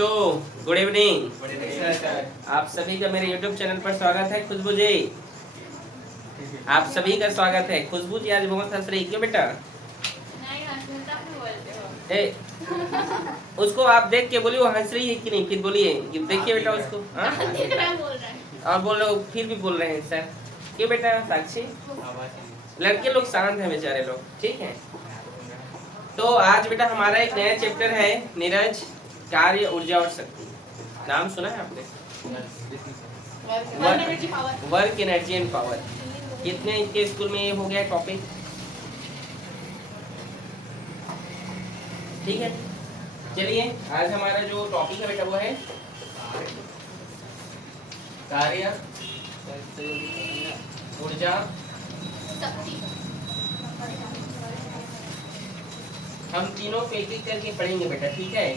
बच्चों good evening. आप सभी का मेरे YouTube चैनल पर स्वागत है। खुशबू जी, आप सभी का स्वागत है। खुशबू जी आज बहुत हंस रही, क्यों बेटा? नहीं हंसता क्यों बोलते हो? उसको आप देख के बोलिए वो हंस रही है कि नहीं, फिर बोलिए देखिए बेटा उसको। हाँ दिख रहा है, बोल रहा है। और बोल रहे हो, फिर भी बोल रहे हैं सर। क्यों बेटा साक्षी? लड़के लोग शांत हैं बेचारे लोग, ठीक है। तो आज बेटा हमारा एक नया चैप्टर है नीरज, कार्य ऊर्जा और शक्ति। नाम सुना है आपने? Work energy and power. कितने इनके स्कूल में ये हो गया टॉपिक? ठीक है, चलिए आज हमारा जो टॉपिक है बेटा वो है कार्य ऊर्जा हम तीनों को एक एक करके पढ़ेंगे बेटा, ठीक है।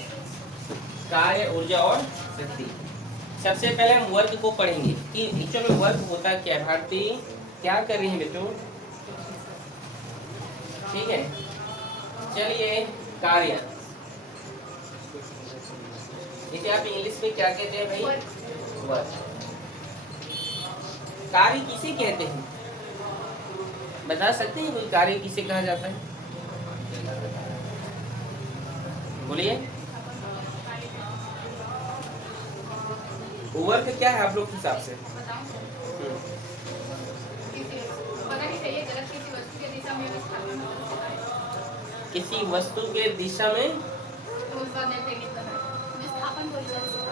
कार्य ऊर्जा और शक्ति। सबसे पहले हम वर्क को पढ़ेंगे कि एक्चुअल में वर्क होता क्या है। भारती क्या कर रही है बेटू? ठीक है, चलिए कार्य, इसे आप इंग्लिश में क्या कहते हैं भाई? वर्क। कार्य किसे कहते हैं, बता सकते हैं कोई? कार्य किसे कहा जाता है, बोलिए। वर्क क्या है आप लोग के हिसाब से? किसी वस्तु के दिशा में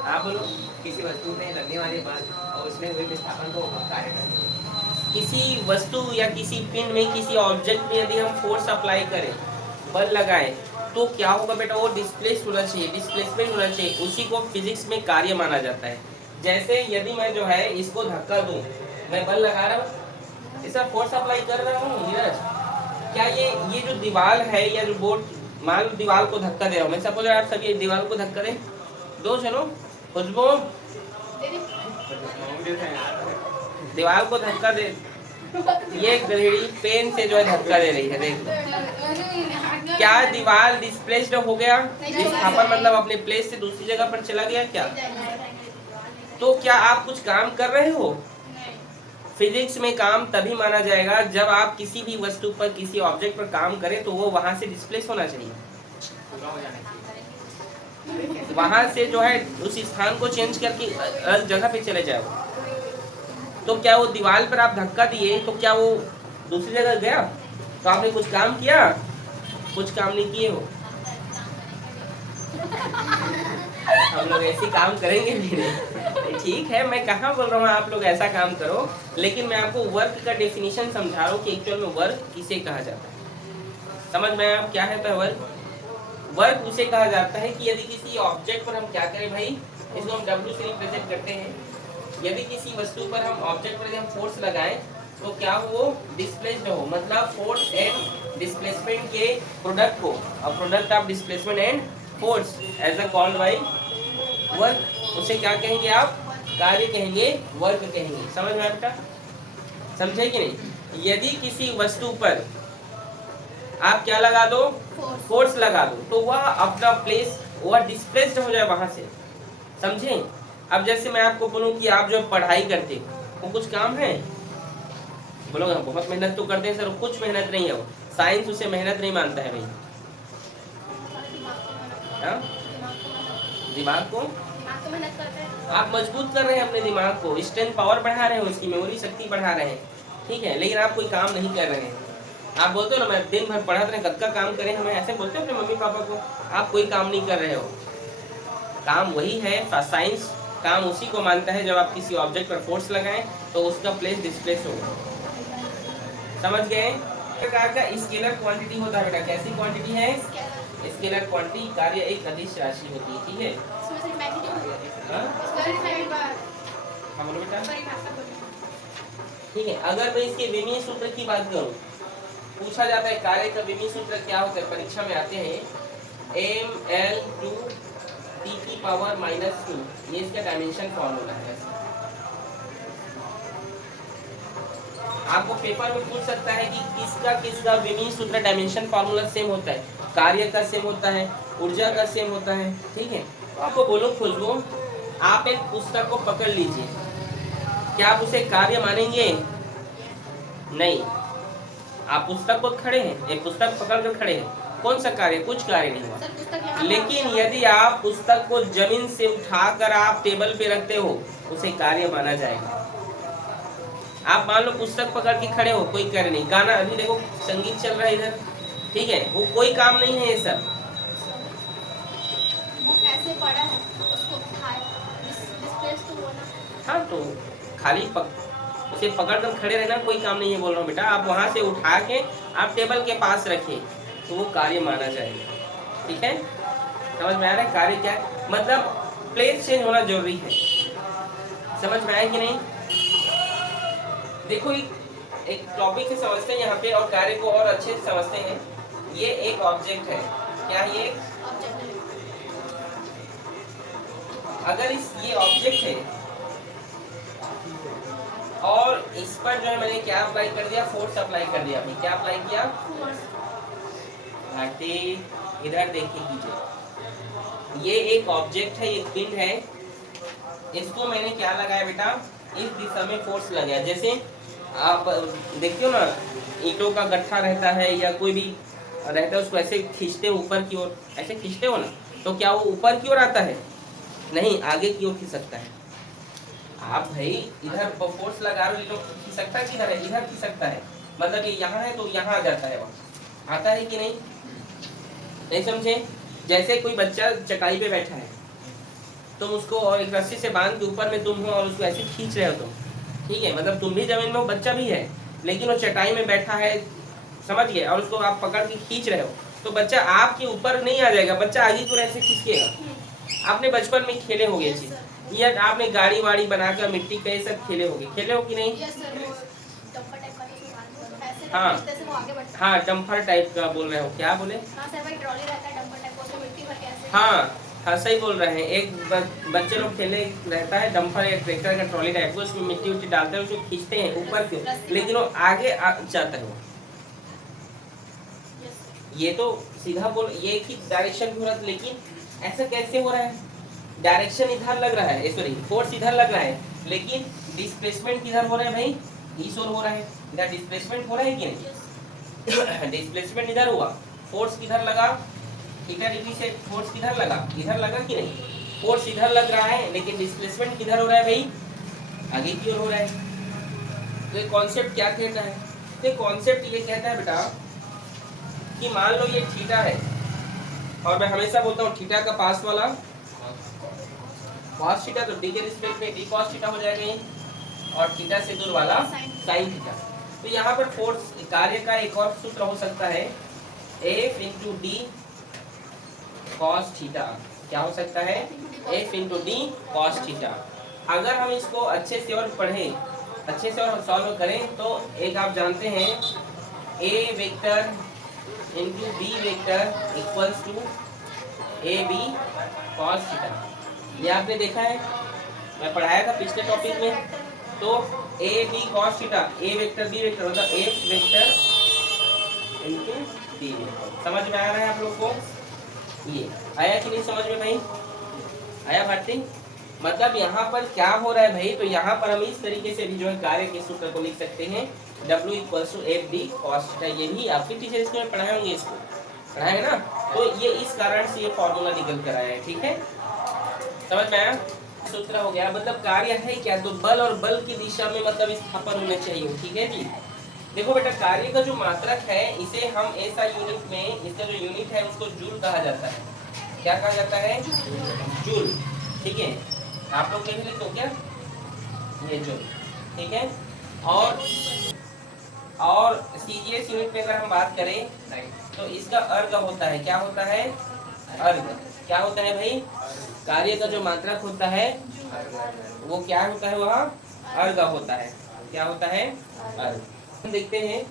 आप बोलो। किसी वस्तु में लगने वाली बात और उसमें हुए विस्थापन को कार्य करना। किसी वस्तु या किसी पिंड में, किसी ऑब्जेक्ट में यदि हम फोर्स अप्लाई करें, बल लगाएं, तो क्या होगा बेटा? वो डिस्प्लेस होना चाहिए, डिस्प्लेसमेंट होना चाहिए। उसी को फिजिक्स में कार्य माना जाता है। जैसे यदि मैं जो है इसको धक्का दूं, मैं बल लगा रहा हूँ, इसका फोर्स अप्लाई कर रहा हूँ नीरज, क्या ये जो दीवार है या जो बोर्ड, मान लो दीवार को धक्का दे रहा हूँ मैं, सपोज आप सभी दीवार को धक्का दें, दो चलो खुशबू दीवार को धक्का दे, ये गधेड़ी पेन से जो है धक्का दे रही है, देख क्या दीवार डिस्प्लेस्ड हो गया? विस्थापन मतलब अपने प्लेस से दूसरी जगह पर चला गया क्या? तो क्या आप कुछ काम कर रहे हो? फिजिक्स में काम तभी माना जाएगा जब आप किसी भी वस्तु पर, किसी ऑब्जेक्ट पर काम करें तो वो वहां से डिस्प्लेस होना चाहिए, वहां से जो है उस स्थान को चेंज करके अलग जगह पे चले जाए। तो क्या वो दीवार पर आप धक्का दिए तो क्या वो दूसरी जगह गया? तो आपने कुछ काम किया? कुछ काम नहीं किए हो। हम लोग ऐसे काम करेंगे नहीं, ठीक है। मैं कहाँ बोल रहा हूँ आप लोग ऐसा काम करो, लेकिन मैं आपको वर्क का डेफिनेशन समझा रहा हूँ कि एक्चुअल में वर्क किसे कहा जाता है। समझ में आप क्या है वर्क? वर्क उसे कहा जाता है कि यदि किसी ऑब्जेक्ट पर हम क्या करें भाई, इसको हम W से रिप्रेजेंट करते हैं। यदि किसी वस्तु पर हम ऑब्जेक्ट पर हम फोर्स लगाएं तो क्या वो डिस्प्लेस्ड हो, मतलब फोर्स एंड डिस्प्लेसमेंट के प्रोडक्ट को, और product of displacement and force as a called by work, उसे क्या कहेंगे आप? कार्य कहेंगे, वर्क कहेंगे। समझ में बेटा? समझे कि नहीं? यदि किसी वस्तु पर आप क्या लगा दो? फोर्स लगा दो, तो वह अपना प्लेस, वह डिस्प्लेस्ड हो जाए वहां से। समझे? अब जैसे मैं आपको बोलूं कि आप जो पढ़ाई करते हो वो कुछ काम है, बोलोगे बहुत मेहनत तो करते हैं सर, कुछ मेहनत नहीं है वो, साइंस उसे मेहनत नहीं मानता है भाई। दिमाग को आप मजबूत कर रहे हैं, अपने दिमाग को स्ट्रेंथ पावर बढ़ा रहे हैं, उसकी मेमोरी शक्ति बढ़ा रहे हैं, ठीक है। लेकिन आप कोई काम नहीं कर रहे हैं। आप बोलते हो ना मैं दिन भर पढ़ा रहे, कद का काम करें, हमें ऐसे बोलते हो अपने मम्मी पापा को। आप कोई काम नहीं कर रहे हो। काम वही है, साइंस काम उसी को मानता है जब आप किसी ऑब्जेक्ट पर फोर्स लगाएं तो उसका प्लेस डिस्प्लेस होगा। समझ गए? प्रकार का स्केलर क्वांटिटी होता है बेटा। कैसी क्वांटिटी है? Scalar quantity. कार्य एक अदिश राशि होती है, ठीक है। हाँ बोलो बेटा। ठीक है, अगर मैं इसके विमीय सूत्र की बात करूं, पूछा जाता है कार्य का विमीय सूत्र क्या होता है, परीक्षा में आते हैं ml2 t की पावर -2, ये इसका डायमेंशन फॉर्मूला है। आपको पेपर में पूछ सकता है कि किसका विमीय सूत्र डायमेंशन फॉर्मूला सेम होता है। कार्य का सेम होता है, ऊर्जा का सेम होता है, ठीक है। आपको बोलो खुशबू, आप एक पुस्तक को पकड़ लीजिए, क्या आप उसे कार्य मानेंगे? नहीं। आप पुस्तक को खड़े हैं, एक पुस्तक पकड़ कर खड़े हैं, कौन सा कार्य? कुछ कार्य नहीं हुआ। सर पुस्तक यहाँ लेकिन यदि आप पुस्तक को जमीन से उठाकर आप टेबल पे रखते हो, उसे कार्य माना जाएगा। आप मान लो पुस्तक पकड़ के खड़े हो, कोई कार्य नहीं। गाना अभी देखो संगीत चल रहा है इधर, ठीक है, वो कोई काम नहीं है ये सब। वो कैसे पड़ा है उसको उठाए डिस्प्लेस तो वो ना। हाँ, तो खाली उसे पकड़ कर खड़े रहना कोई काम नहीं है, बोल रहा हूँ बेटा। आप वहां से उठा के आप टेबल के पास रखें तो वो कार्य माना जाएगा। ठीक है, समझ में आ रहा है कार्य क्या है? मतलब प्लेस चेंज होना जरूरी है। समझ में आया कि नहीं? देखो एक टॉपिक से समझते हैं यहाँ पे और कार्य को और अच्छे से समझते हैं। ये एक ऑब्जेक्ट है, क्या ये? अगर ये ऑब्जेक्ट है और इस पर जो है मैंने क्या अप्लाई कर दिया? फोर्स अप्लाई कर दिया। अभी क्या अप्लाई किया? घाटे इधर देखिए कीजिए, ये एक ऑब्जेक्ट है, ये पिंड है, इसको मैंने क्या लगाया बेटा? इस दिशा में फोर्स लगाया। जैसे आप देखते हो ना, ईंटों का गट्ठा रहता है या कोई भी रहता है, उसको ऐसे खींचते हो ऊपर की ओर, ऐसे खींचते हो ना, तो क्या वो ऊपर की ओर आता है? नहीं, आगे की ओर खींच सकता है। आप भाई इधर फोर्स लगा रहे हो, खींच सकता है, किधर है? इधर खींच सकता है। मतलब ये यहाँ है तो यहाँ आ जाता है, वहाँ आता है कि नहीं? नहीं समझे? जैसे कोई बच्चा चटाई पे बैठा है, तुम उसको और एक रस्सी से बांध के ऊपर में तुम हो और उसको ऐसे खींच रहे हो तुम, ठीक है, मतलब तुम भी जमीन में हो, बच्चा भी है, लेकिन वो चटाई में बैठा है, समझ गए, और उसको आप पकड़ के खींच रहे हो, तो बच्चा आपके ऊपर नहीं आ जाएगा, बच्चा आगे की ओर ऐसे खींचेगा। आपने बचपन में खेले हो गए चीज, या आपने गाड़ी वाड़ी बनाकर मिट्टी का ये सब खेले होगे, खेले हो कि नहीं? हाँ हाँ, डंपर टाइप का बोल रहे हो, क्या बोले? हाँ हाँ, सही बोल रहे हैं। एक बच्चे लोग खेले रहता है डंपर या ट्रैक्टर का ट्रॉली टाइप को, उसमें मिट्टी उट्टी डालते हैं, उसको खींचते हैं ऊपर की, लेकिन वो आगे जाता है वो। ये तो सीधा बोल, ये एक ही डायरेक्शन हो रहा है, लेकिन ऐसा कैसे हो रहा है? डायरेक्शन इधर लग रहा है, सॉरी फोर्स इधर लग रहा है, लेकिन डिस्प्लेसमेंट किधर हो रहा है भाई? इस ओर हो रहा है। इधर डिस्प्लेसमेंट हो रहा है कि नहीं? डिस्प्लेसमेंट इधर हुआ, फोर्स किधर लगा? थीटा डिग्री से फोर्स किधर लगा? इधर लगा कि नहीं? फोर्स इधर लग रहा है, लेकिन डिस्प्लेसमेंट किधर हो रहा है भाई? आगे की ओर हो रहा है। तो ये कॉन्सेप्ट क्या कहता है? ये कॉन्सेप्ट ये कहता है बेटा कि मान लो ये थीटा है, और मैं हमेशा बोलता हूँ थीटा का पास वाला cos थीटा, तो डी के रिस्पेक्ट में डी cos थीटा हो जाएगा ये, और थीटा से दूर वाला sin थीटा। तो यहाँ पर फोर्स कार्य का एक और सूत्र हो सकता है, F into D cos theta. क्या हो सकता है? F into D cos theta. अगर हम इसको अच्छे से और पढ़ें, अच्छे से और सॉल्व करें, तो एक आप जानते हैं A vector into B vector equals to AB cos theta. ये आपने देखा है, मैं पढ़ाया था पिछले टॉपिक में। तो A B cos theta, A vector B vector मतलब F vector into D vector. समझ में आ रहा है आप लोग को? ये आया कि नहीं समझ में भाई? आया भारती? मतलब यहाँ पर क्या हो रहा है भाई? तो यहाँ पर हम इस तरीके से भी जो है कार्य के सूत्र को लिख सकते हैं, W equals to F D cos theta. ये भी आपके टीचर इसमें पढ़ाए होंगे, इसको पढ़ाएंगे ना, तो ये इस कारण से ये फॉर्मूला निकल कर आया है। ठीक है, समझ में आया? सूत्र हो गया। मतलब कार्य है क्या? तो बल और बल की दिशा में मतलब स्थापन होने चाहिए। ठीक है जी। देखो बेटा, कार्य का जो मात्रक है, इसे हम ऐसा यूनिट में, इसका जो यूनिट है उसको जूल कहा जाता है। क्या कहा जाता है? जूल। ठीक है, आप लोग लिख लो क्या? ये जूल। ठीक है, और सीजीएस यूनिट में अगर हम बात करें तो इसका अर्ग होता है। क्या होता है? अर्ग। क्या होता है भाई? कार्य का जो मात्रक होता है वो क्या होता है? वह अर्ग होता है। क्या होता है? अर्ग। हम देखते हैं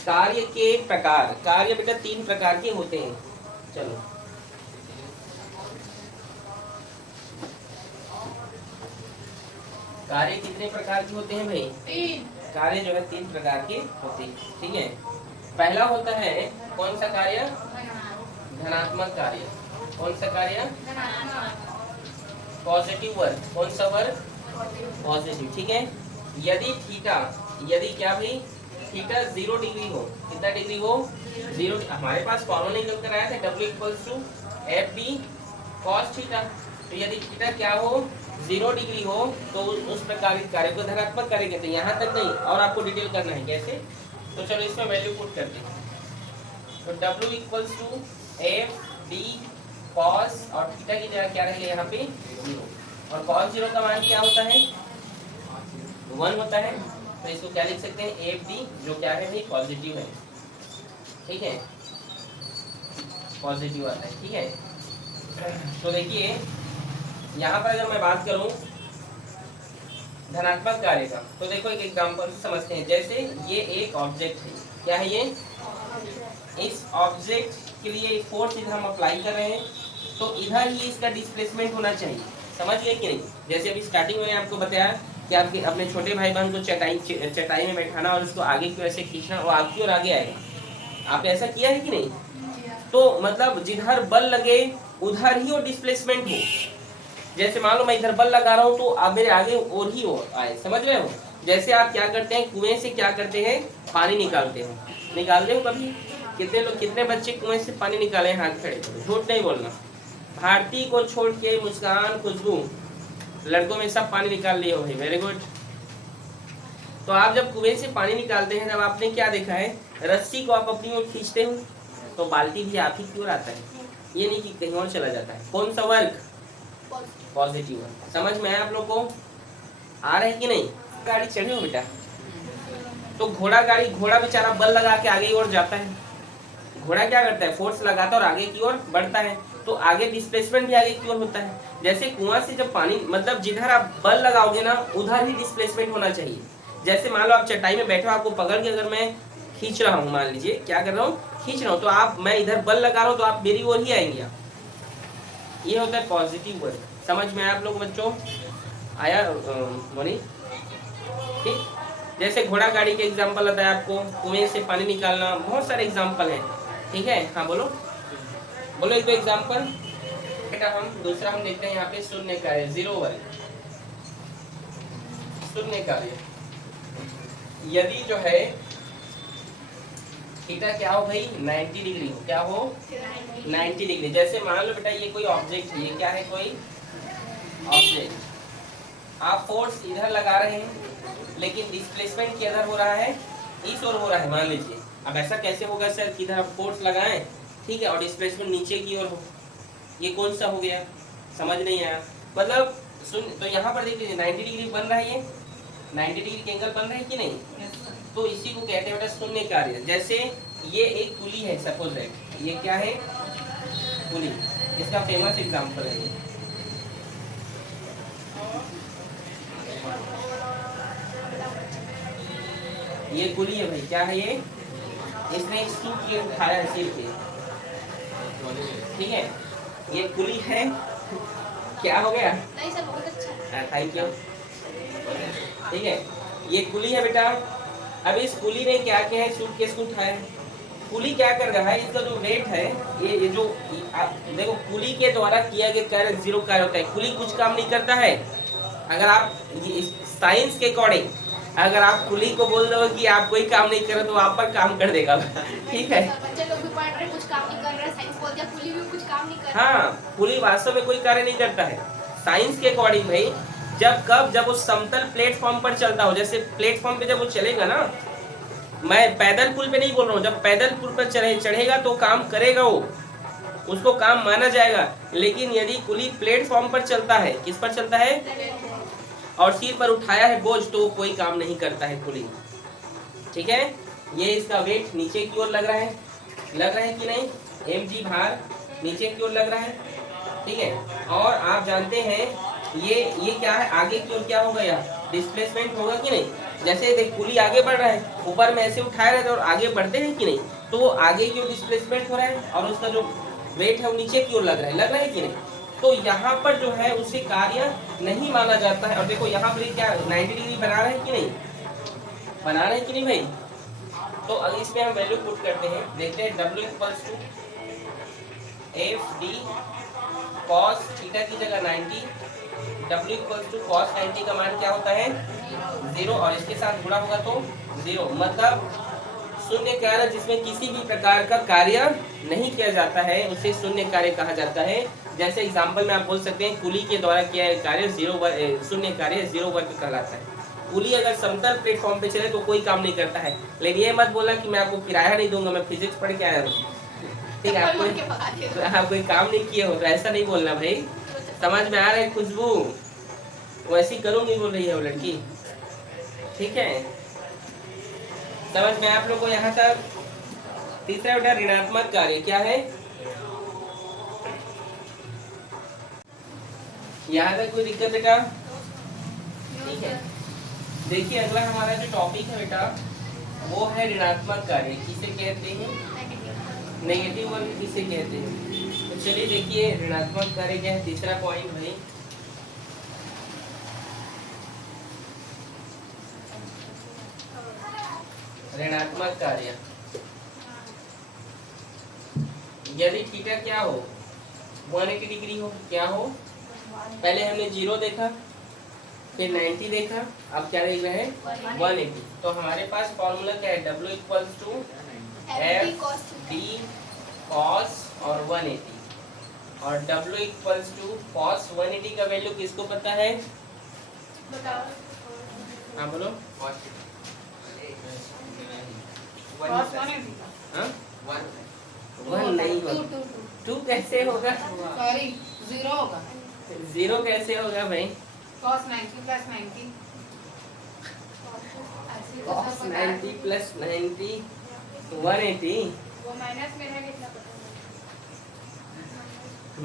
कार्य के प्रकार। कार्य बेटा 3 प्रकार के होते हैं। चलो, कार्य कितने प्रकार के होते हैं भाई? 3। कार्य जो है 3 प्रकार के होते हैं। ठीक है, पहला होता है कौन सा कार्य? धनात्मक कार्य। कौन सा कार्य? Positive work. कौन सा वर्क? पॉजिटिव। ठीक है। यदि थीटा, यदि क्या भाई, थीटा 0 डिग्री हो, कितना डिग्री हो? 0। हमारे पास फॉर्मूला निकल कर आया था W equals to F B cos theta. तो यदि थीटा क्या हो? 0 डिग्री हो, तो उस प्रकार के कार्य को धनात्मक करेंगे। तो यहाँ तक नहीं, और आपको डिटेल करना है कैसे, तो चलो इसमें वैल्यू पुट करते हैं। तो W equals to F D cos, और थीटा की जगह क्या रहेगा यहाँ पे? 0। और कॉस 0 का मान क्या होता है? 1 होता है। तो इसको क्या लिख सकते हैं? एफ डी, जो क्या है भाई? पॉजिटिव है। ठीक है, पॉजिटिव आता है। ठीक है। तो देखिए यहाँ पर अगर मैं बात करूं धनात्मक कार्य का, तो देखो एक एग्जांपल से समझते हैं। जैसे ये एक ऑब्जेक्ट है, क्या है ये? इस ऑब्जेक्ट के लिए फोर्स इधर हम अप्लाई कर रहे हैं, तो इधर ही इसका डिस्प्लेसमेंट होना चाहिए। समझ गए कि नहीं? जैसे अभी स्टार्टिंग में आपको बताया कि आपके अपने छोटे भाई बहन को चटाई में बैठाना और उसको आगे की ओर ऐसे खींचना, वो आपकी ओर आगे आएगा। आपने ऐसा किया है कि नहीं? तो मतलब जिधर बल लगे उधर ही वो डिस्प्लेसमेंट हो। जैसे मान लो मैं इधर बल लगा रहा हूँ, तो आप मेरे आगे और ही हो आए। समझ रहे हो? जैसे आप क्या करते हैं, कुएं से क्या करते हैं? पानी निकालते हो। निकालते हो कभी? कितने लोग, कितने बच्चे कुएं से पानी निकाले हैं? हाथ खड़े करो, झूठ नहीं बोलना। भारती को छोड़ के मुस्कान, खुशबू, लड़कों में सब पानी निकाल लिए हो भाई। Very good. तो आप जब कुएं से पानी निकालते हैं, तब आपने क्या देखा है? रस्सी को आप अपनी ओर खींचते हो, तो बाल्टी भी आप ही की ओर आता है, ये नहीं कि कहीं और चला जाता है। कौन सा वर्क? Positive work. समझ में आया आप लोग को? आ रहा है कि नहीं? गाड़ी चढ़े हो बेटा? तो घोड़ा गाड़ी, घोड़ा बेचारा बल लगा के आगे की ओर जाता है। घोड़ा क्या करता है? फोर्स लगाता है और आगे की ओर बढ़ता है, तो आगे डिस्प्लेसमेंट भी आगे की ओर होता है। जैसे कुआं से जब पानी, मतलब जिधर आप बल लगाओगे ना, उधर ही डिस्प्लेसमेंट होना चाहिए। जैसे मान लो आप चटाई में बैठे हो, आपको पकड़ के अगर मैं खींच रहा हूँ, मान लीजिए क्या कर रहा हूँ? खींच रहा हूँ, तो आप, मैं इधर बल लगा रहा हूँ, तो आप मेरी ओर ही आएंगे। ये होता है पॉजिटिव वर्क। समझ में आया आप लोग बच्चों? आया मोनी? ठीक। जैसे घोड़ा गाड़ी के एग्जांपल आता है आपको, कुएं से पानी निकालना, बहुत सारे एग्जांपल हैं। ठीक है, हाँ बोलो बोलो एक दो एग्जांपल बेटा। हम दूसरा हम देखते हैं यहाँ पे शून्य कार्य, 0 वर्क। शून्य कार्य यदि जो है थीटा क्या हो भाई? 90 डिग्री हो। क्या हो? 90 डिग्री। जैसे मान लो बेटा ये कोई ऑब्जेक्ट है, ये क्या है? कोई ऑब्जेक्ट। आप फोर्स इधर लगा रहे हैं, लेकिन डिस्प्लेसमेंट किधर हो रहा है? इस ओर हो रहा है, मान लीजिए। अब ऐसा कैसे होगा सर कि इधर आप फोर्स लगाएं, ठीक है, और डिस्प्लेसमेंट नीचे की ओर हो? ये कौन सा हो गया? समझ नहीं आया? मतलब सुन, तो यहाँ पर देख लीजिए 90 डिग्री बन रहा है, ये 90 डिग्री के एंगल बन रहा है कि नहीं? तो इसी को कहते हैं बेटा शून्य कार्य। जैसे ये एक पुली है, सपोज दैट ये क्या है? पुली। इसका फेमस एग्जांपल है ये पुली है भाई। क्या है ये? इसने एक सूट ये उठाया है सिर पे, ठीक है, ये पुली है। क्या हो गया? नहीं सर, बहुत अच्छा है। Thank you. ठीक है, ये कुली है बेटा। अब इस कुली ने क्या किया है? सूटकेस को उठाया। कुली क्या कर रहा है? इसका जो वेट है, ये जो आप देखो, कुली के द्वारा किया गया कार्य 0 कार्य होता है। कुली कुछ काम नहीं करता है। अगर आप साइंस के अकॉर्डिंग अगर आप कुली को बोल दो कि आप कोई काम नहीं कर रहे, तो आप पर काम कर देगा। ठीक है, बच्चे लोग भी पढ़ रहे, कुछ काम नहीं कर रहे, साइंस बोल दिया, पुली भी कुछ काम नहीं कर रहा। हाँ, पुली वास्तव में कोई कार्य नहीं करता है। साइंस के अकॉर्डिंग भाई, जब वो समतल प्लेटफॉर्म पर चलता हो, जैसे प्लेटफॉर्म पे जब वो चलेगा ना, मैं पैदल पुल पे नहीं बोल रहा हूँ, जब पैदल पुल पर चढ़ेगा तो काम करेगा वो, उसको काम माना जाएगा। लेकिन यदि कुली प्लेटफॉर्म पर चलता है, किस पर चलता है? और सिर पर उठाया है बोझ, तो कोई काम नहीं करता है कुली। ठीक है, ये इसका वेट नीचे की ओर लग रहा है कि नहीं? mg भार नीचे की ओर लग रहा है, ठीक है। और आप जानते हैं ये क्या है? आगे की ओर क्या होगा? यार डिस्प्लेसमेंट होगा कि नहीं? जैसे देख, पुली आगे बढ़ रहा है, ऊपर में ऐसे उठाए रहते हैं और आगे बढ़ते हैं कि नहीं, तो वो आगे की ओर डिस्प्लेसमेंट हो रहा है, और उसका जो वेट है वो नीचे की ओर लग रहा है कि नहीं? तो यहाँ पर जो है उसे कार्य नहीं माना जाता है। और देखो यहाँ पर क्या 90 डिग्री बना रहे हैं कि नहीं? बना रहे हैं कि नहीं भाई? तो अगर इसमें हम वैल्यू पुट करते हैं, देखते हैं W equals to F D cos theta की जगह 90, w इक्वल्स टू cos 90 का मान क्या होता है 0 और इसके साथ गुणा होगा तो 0, मतलब शून्य कार्य जिसमें किसी भी प्रकार का कार्य नहीं किया जाता है उसे शून्य कार्य कहा जाता है। जैसे एग्जांपल में आप बोल सकते हैं कुली के द्वारा किया गया कार्य शून्य कार्य 0 वर्ग कहलाता है। कुली अगर समतल प्लेटफॉर्म पे चले तो कोई काम नहीं करता है, लेकिन ये मत बोलना कि मैं आपको किराया नहीं दूंगा, मैं फिजिक्स पढ़ के आया हूँ, ठीक है, आप कोई काम नहीं किए हो तो ऐसा नहीं बोलना भाई। समझ में आ रहा है खुशबू? वैसी करूँगी बोल रही है वो लड़की, ठीक है। समझ में आप लोग को यहाँ तक? तीसरा बेटा ऋणात्मक कार्य क्या है, यहाँ तक कोई दिक्कत बेटा? ठीक है, देखिए अगला हमारा जो टॉपिक है बेटा वो है ऋणात्मक कार्य। किसे कहते हैं? नेगेटिव वर्ग किसे कहते हैं? तो चलिए देखिए ऋणात्मक कार्य क्या है, तीसरा पॉइंट भाई। ऋणात्मक कार्य यदि थीटा क्या हो 180 डिग्री हो, क्या हो? पहले हमने 0 देखा, फिर 90 देखा, अब क्या देख रहे हैं 180। तो हमारे पास फॉर्मूला क्या है, W equals to F D cos और 180, और W इक्वल्स टू कॉस 180 का वैल्यू किसको पता है? हाँ बोलो। हाँ? 1 नहीं होगा, 2 कैसे होगा? सॉरी 0 होगा। 0 कैसे होगा भाई? cos 90 plus 90 cos 90 plus 90 180 वो माइनस में है कितना पता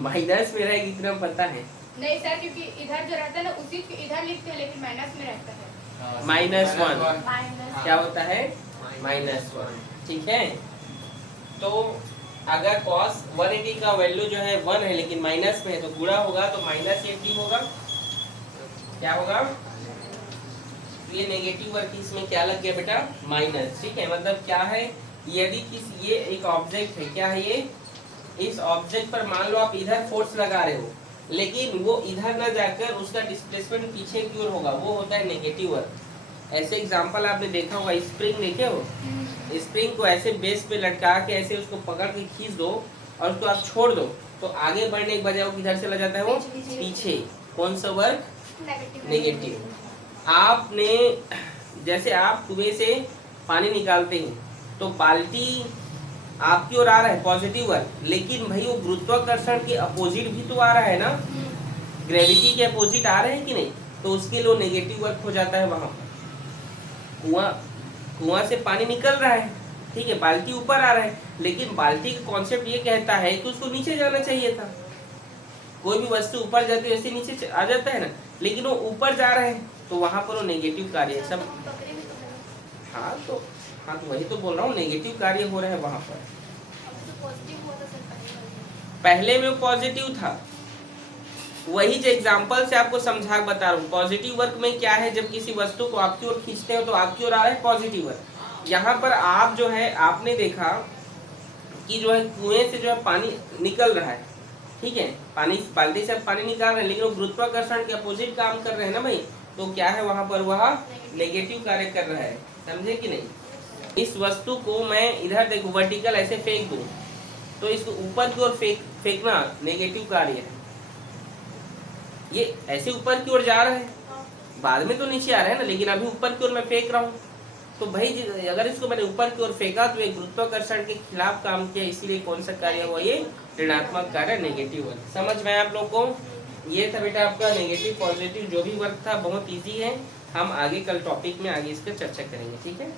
माइनस में रहेगा कितना पता है? नहीं सर, क्योंकि इधर जो रहता है ना उसी को इधर लिखते हैं लेकिन माइनस में रहता है। -1 क्या होता है? -1, ठीक है। तो अगर cos 180 का वैल्यू जो है 1 है लेकिन माइनस में है तो गुणा होगा तो -80 होगा, क्या होगा? ये नेगेटिव वर्ग इसमें क्या लग गया बेटा? माइनस, ठीक है। मतलब क्या है, यदि ये एक ऑब्जेक्ट है, क्या है ये? इस ऑब्जेक्ट पर मान लो आप इधर फोर्स लगा रहे हो लेकिन वो इधर ना जाकर उसका डिस्प्लेसमेंट पीछे की ओर होगा, वो होता है नेगेटिव वर्ग। ऐसे एग्जांपल आपने देखा होगा, स्प्रिंग देखे हो? स्प्रिंग को ऐसे बेस पे लटका के ऐसे उसको पकड़ के खींच दो और उसको आप छोड़ दो तो आगे बढ़ने के बजाय वो किधर चला जाता है? वो पीछे। कौन सा वर्ग? नेगेटिव। आपने जैसे आप कुएं से पानी निकालते हैं तो बाल्टी आपकी ओर आ रहा है पॉजिटिव वर्ग, लेकिन भाई वो गुरुत्वाकर्षण के अपोजिट भी तो आ रहा है ना, ग्रेविटी के अपोजिट आ रहे हैं कि नहीं, तो उसके लिए नेगेटिव वर्ग हो जाता है। वहां पर कुआं से पानी निकल रहा है, ठीक है, बाल्टी ऊपर आ रहा है, लेकिन बाल्टी का कॉन्सेप्ट ये कहता है कि उसको नीचे जाना चाहिए था। कोई भी वस्तु ऊपर जाती है वैसे नीचे आ जाता है ना, लेकिन वो ऊपर जा रहा है तो वहां पर वो नेगेटिव कार्य है सब। हाँ तो वही तो बोल रहा हूँ, नेगेटिव कार्य हो रहा है वहां पर। पहले में वो पॉजिटिव था, वही जो एग्जांपल से आपको समझा बता रहा हूँ। पॉजिटिव वर्क में क्या है, जब किसी वस्तु को आपकी ओर खींचते हो तो आपकी ओर आ रहा है पॉजिटिव वर्क। यहाँ पर आप जो है आपने देखा कि जो है कुएं से जो है पानी निकल रहा है, ठीक है, पानी बाल्टी से पानी निकाल रहे हैं लेकिन वो गुरुत्वाकर्षण के अपोजिट काम कर रहे हैं ना भाई, तो क्या है वहां पर वह नेगेटिव कार्य कर रहा है, समझे कि नहीं। इस वस्तु को मैं इधर देखो वर्टिकल ऐसे फेंक दूं तो इसको ऊपर की ओर फेंकना नेगेटिव कार्य है। ये ऐसे ऊपर की ओर जा रहा है, बाद में तो नीचे आ रहा है ना, लेकिन अभी ऊपर की ओर मैं फेंक रहा हूँ तो भाई अगर इसको मैंने ऊपर की ओर फेंका तो ये गुरुत्वाकर्षण के खिलाफ काम किया, इसीलिए कौन सा कार्य हुआ, ये ऋणात्मक कार्य नेगेटिव वर्क। समझ में आप लोग को? ये था बेटा आपका नेगेटिव पॉजिटिव जो भी वर्क था, बहुत इजी है। हम आगे कल टॉपिक में आगे इस पर चर्चा करेंगे, ठीक है।